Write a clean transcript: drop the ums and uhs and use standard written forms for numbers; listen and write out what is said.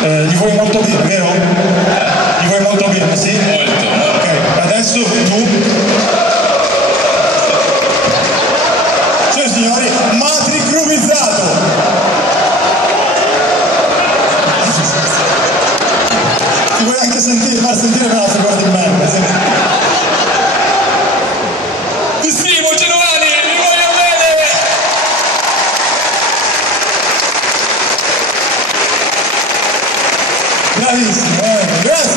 Gli vuoi molto bene, vero? Gli vuoi molto bene, sì? Molto. Ok, adesso tu. Cioè signori, matricromizzato! Ti vuoi anche far sentire una figura di merda, sì? Ti stimo Genovani, mi voglio bene! Bravissimo, grazie!